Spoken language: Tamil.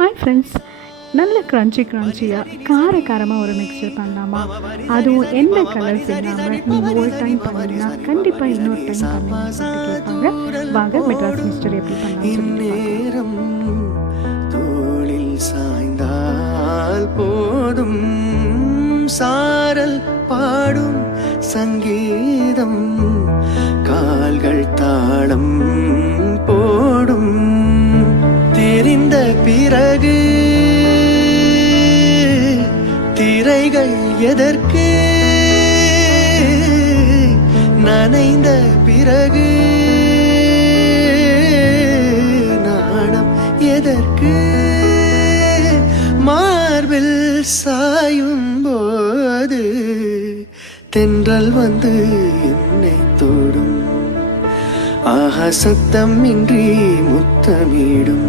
ஹாய் ஃப்ரெண்ட்ஸ், நல்ல க்ரன்ச்சியாக காரமாக ஒரு மிக்சர் பண்ணலாமா? அதுவும் எந்த கலர்ஸ் இல்லாமல் நீங்கள் ஒரு டைம் பண்ணிங்கன்னா கண்டிப்பாக இன்னொரு டைம் பண்ணுங்க கேட்பாங்க. வாங்க மெட்ராஸ் மிஸ்டர் எப்படி பண்ணலாம் தோளில் சாய்ந்தால் போதும் சாரல் பாடும் சங்கீதம் கால்கள் தாளம் போடும் தெரிந்த பிறகு திரைகள் எதற்கு நனைந்த பிறகு நாணம் எதற்கு மார்பில் சாயும் போது தென்றல் வந்து என்னை தொடும் ஆஹா சத்தம் இன்றி முத்தமிடும்